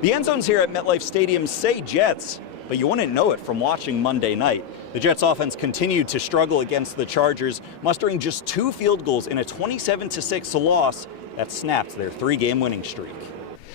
The end zones here at MetLife Stadium say Jets, but you wouldn't know it from watching Monday night. The Jets offense continued to struggle against the Chargers, mustering just 2 field goals in a 27-6 loss that snapped their 3-game winning streak.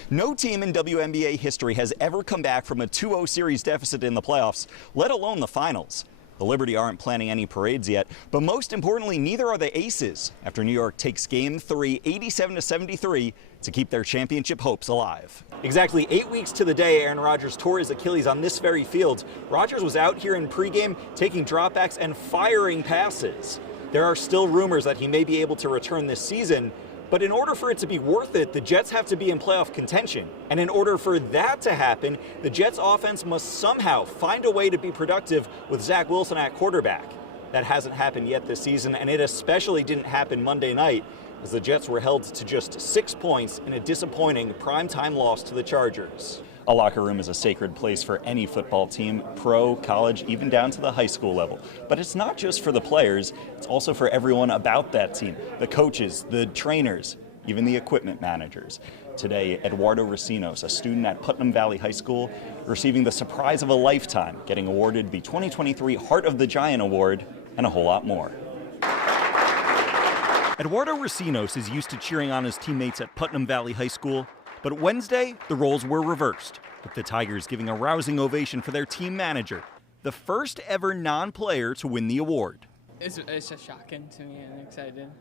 No team in WNBA history has ever come back from a 2-0 series deficit in the playoffs, let alone the finals. The Liberty aren't planning any parades yet, but most importantly, neither are the Aces after New York takes Game 3 87-73 to keep their championship hopes alive. Exactly 8 weeks to the day Aaron Rodgers tore his Achilles on this very field. Rodgers was out here in pregame taking dropbacks and firing passes. There are still rumors that he may be able to return this season, but in order for it to be worth it, the Jets have to be in playoff contention. And in order for that to happen, the Jets offense must somehow find a way to be productive with Zach Wilson at quarterback. That hasn't happened yet this season, and it especially didn't happen Monday night, as the Jets were held to just 6 points in a disappointing primetime loss to the Chargers. A locker room is a sacred place for any football team, pro, college, even down to the high school level. But it's not just for the players, it's also for everyone about that team, the coaches, the trainers, even the equipment managers. Today, Eduardo Racinos, a student at Putnam Valley High School, receiving the surprise of a lifetime, getting awarded the 2023 Heart of the Giant Award, and a whole lot more. Eduardo Racinos is used to cheering on his teammates at Putnam Valley High School, but Wednesday, the roles were reversed, with the Tigers giving a rousing ovation for their team manager, the first ever non-player to win the award. It's just shocking to me and excited.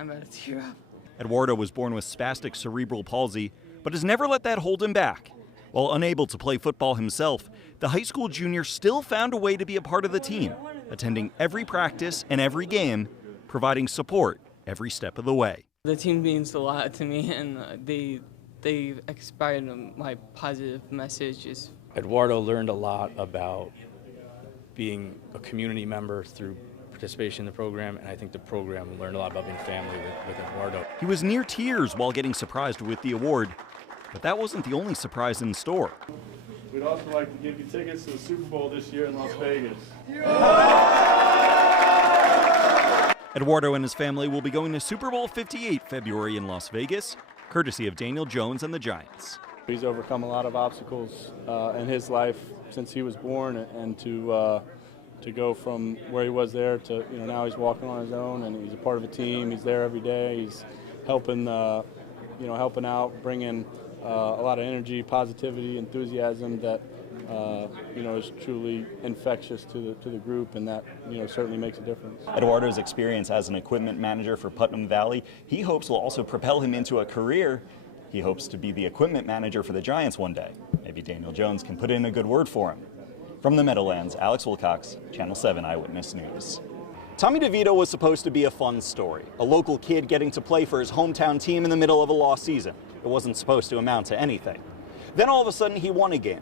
I'm about to tear up. Eduardo was born with spastic cerebral palsy, but has never let that hold him back. While unable to play football himself, the high school junior still found a way to be a part of the team, attending every practice and every game, providing support every step of the way. The team means a lot to me, and they inspired my positive messages. Eduardo learned a lot about being a community member through participation in the program, and I think the program learned a lot about being family with Eduardo. He was near tears while getting surprised with the award, but that wasn't the only surprise in store. We'd also like to give you tickets to the Super Bowl this year in Las Vegas. Eduardo and his family will be going to Super Bowl 58 February in Las Vegas, courtesy of Daniel Jones and the Giants. He's overcome a lot of obstacles in his life since he was born, and to go from where he was there to now he's walking on his own, and he's a part of a team. He's there every day. He's helping helping out, bringing a lot of energy, positivity, enthusiasm that is truly infectious to the group, and that certainly makes a difference. Eduardo's experience as an equipment manager for Putnam Valley, he hopes will also propel him into a career. He hopes to be the equipment manager for the Giants one day. Maybe Daniel Jones can put in a good word for him. From the Meadowlands, Alex Wilcox, Channel 7 Eyewitness News. Tommy DeVito was supposed to be a fun story, a local kid getting to play for his hometown team in the middle of a lost season. It wasn't supposed to amount to anything. Then all of a sudden he won a game,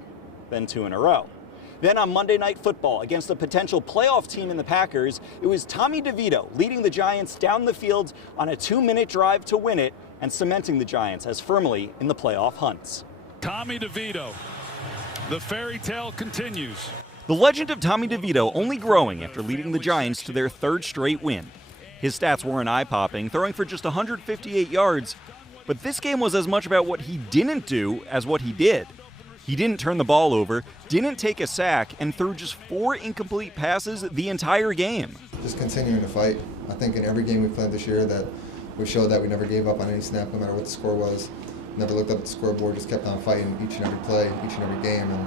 then 2 in a row. Then on Monday Night Football against a potential playoff team in the Packers, it was Tommy DeVito leading the Giants down the field on a 2-minute drive to win it and cementing the Giants as firmly in the playoff hunts. Tommy DeVito, the fairy tale continues. The legend of Tommy DeVito only growing after leading the Giants to their 3rd straight win. His stats weren't eye-popping, throwing for just 158 yards, but this game was as much about what he didn't do as what he did. He didn't turn the ball over, didn't take a sack, and threw just 4 incomplete passes the entire game. Just continuing to fight. I think in every game we played this year that we showed that we never gave up on any snap, no matter what the score was. Never looked up at the scoreboard, just kept on fighting each and every play, each and every game, and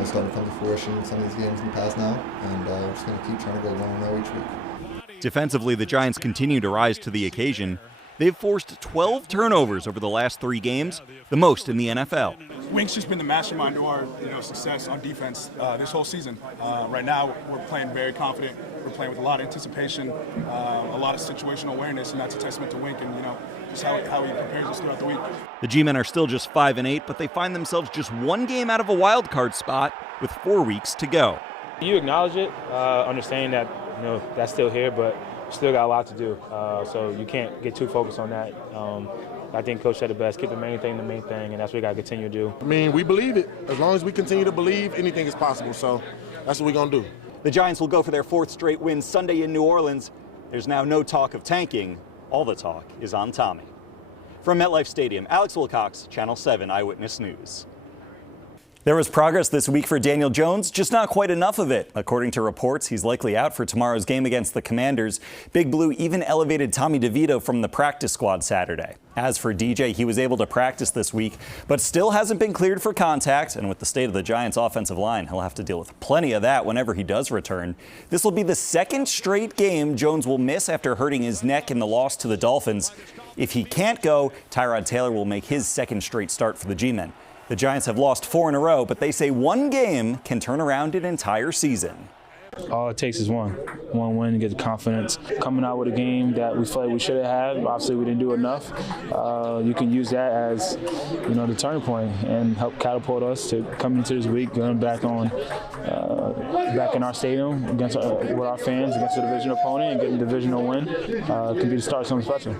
it's starting to come to fruition in some of these games in the past now, and we're just going to keep trying to go 1-0 each week. Defensively, the Giants continue to rise to the occasion. They've forced 12 turnovers over the last 3 games, the most in the NFL. Wink's just been the mastermind to our success on defense this whole season. Right now, we're playing very confident. We're playing with a lot of anticipation, a lot of situational awareness, and that's a testament to Wink and just how he prepares us throughout the week. The G-men are still just 5-8, but they find themselves just 1 game out of a wild card spot with 4 weeks to go. You acknowledge it, understanding that that's still here, but still got a lot to do. So you can't get too focused on that. I think Coach said it best, keep the main thing, and that's what we got to continue to do. I mean, we believe it. As long as we continue to believe, anything is possible. So that's what we're going to do. The Giants will go for their 4th straight win Sunday in New Orleans. There's now no talk of tanking. All the talk is on Tommy. From MetLife Stadium, Alex Wilcox, Channel 7 Eyewitness News. There was progress this week for Daniel Jones, just not quite enough of it. According to reports, he's likely out for tomorrow's game against the Commanders. Big Blue even elevated Tommy DeVito from the practice squad Saturday. As for DJ, he was able to practice this week, but still hasn't been cleared for contact. And with the state of the Giants' offensive line, he'll have to deal with plenty of that whenever he does return. This will be the second straight game Jones will miss after hurting his neck in the loss to the Dolphins. If he can't go, Tyrod Taylor will make his second straight start for the G-men. The Giants have lost 4 in a row, but they say one game can turn around an entire season. All it takes is one win to get the confidence. Coming out with a game that we feel like we should have had, obviously we didn't do enough. You can use that as, the turning point and help catapult us to come into this week, going back in our stadium against with our fans against a division opponent and getting a divisional win. Can be the start of something special.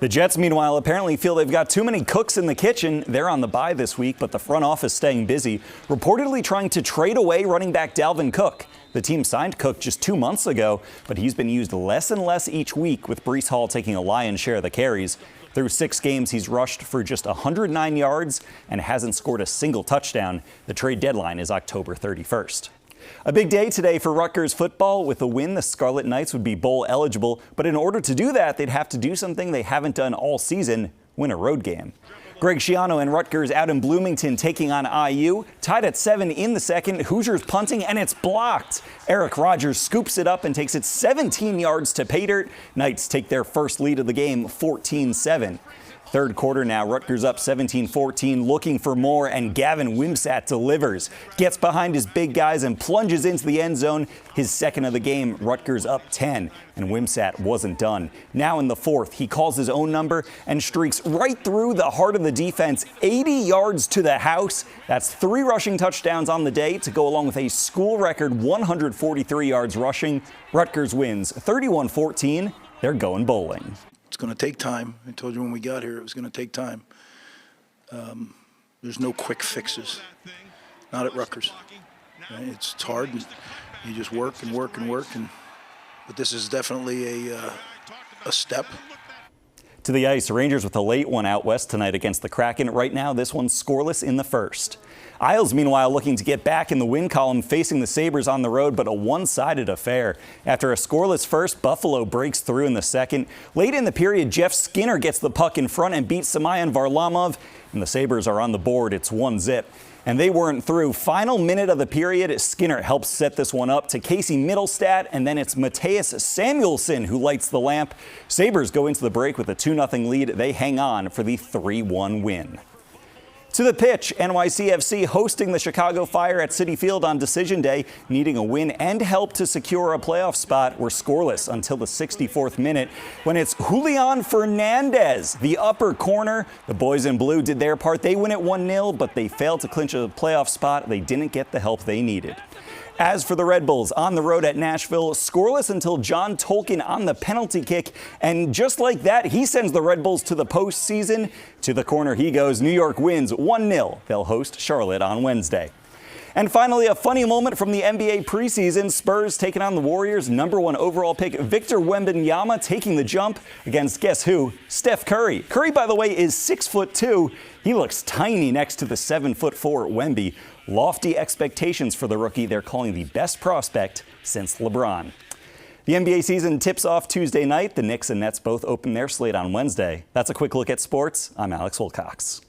The Jets, meanwhile, apparently feel they've got too many cooks in the kitchen. They're on the bye this week, but the front office staying busy, reportedly trying to trade away running back Dalvin Cook. The team signed Cook just 2 months ago, but he's been used less and less each week, with Breece Hall taking a lion's share of the carries. Through 6 games, he's rushed for just 109 yards and hasn't scored a single touchdown. The trade deadline is October 31st. A big day today for Rutgers football. With a win, the Scarlet Knights would be bowl eligible, but in order to do that, they'd have to do something they haven't done all season: win a road game. Greg Schiano and Rutgers out in Bloomington taking on IU. Tied at 7 in the second, Hoosiers punting, and it's blocked. Eric Rogers scoops it up and takes it 17 yards to pay dirt. Knights take their first lead of the game, 14-7. Third quarter now, Rutgers up 17-14, looking for more, and Gavin Wimsatt delivers. Gets behind his big guys and plunges into the end zone. His second of the game, Rutgers up 10, and Wimsatt wasn't done. Now in the fourth, he calls his own number and streaks right through the heart of the defense, 80 yards to the house. That's 3 rushing touchdowns on the day to go along with a school record 143 yards rushing. Rutgers wins 31-14. They're going bowling. It's going to take time. I told you when we got here it was going to take time. There's no quick fixes. Not at Rutgers. Right? It's hard. And you just work and work and work. But this is definitely a step. To the ice, Rangers with a late one out west tonight against the Kraken. Right now, this one's scoreless in the first. Isles, meanwhile, looking to get back in the win column, facing the Sabres on the road, but a one-sided affair. After a scoreless first, Buffalo breaks through in the second. Late in the period, Jeff Skinner gets the puck in front and beats Semyon Varlamov, and the Sabres are on the board. It's 1-0. And they weren't through. Final minute of the period, Skinner helps set this one up to Casey Mittelstadt, and then it's Matthias Samuelsson who lights the lamp. Sabres go into the break with a 2-0 lead. They hang on for the 3-1 win. To the pitch, NYCFC hosting the Chicago Fire at Citi Field on Decision Day, needing a win and help to secure a playoff spot. Were scoreless until the 64th minute when it's Julian Fernandez, the upper corner. The boys in blue did their part. They win it 1-0, but they failed to clinch a playoff spot. They didn't get the help they needed. As for the Red Bulls, on the road at Nashville, scoreless until John Tolkien on the penalty kick. And just like that, he sends the Red Bulls to the postseason. To the corner he goes. New York wins 1-0. They'll host Charlotte on Wednesday. And finally, a funny moment from the NBA preseason. Spurs taking on the Warriors' '1 overall pick, Victor Wembanyama, taking the jump against guess who? Steph Curry. Curry, by the way, is 6'2". He looks tiny next to the 7'4" Wemby. Lofty expectations for the rookie. They're calling the best prospect since LeBron. The NBA season tips off Tuesday night. The Knicks and Nets both open their slate on Wednesday. That's a quick look at sports. I'm Alex Wilcox.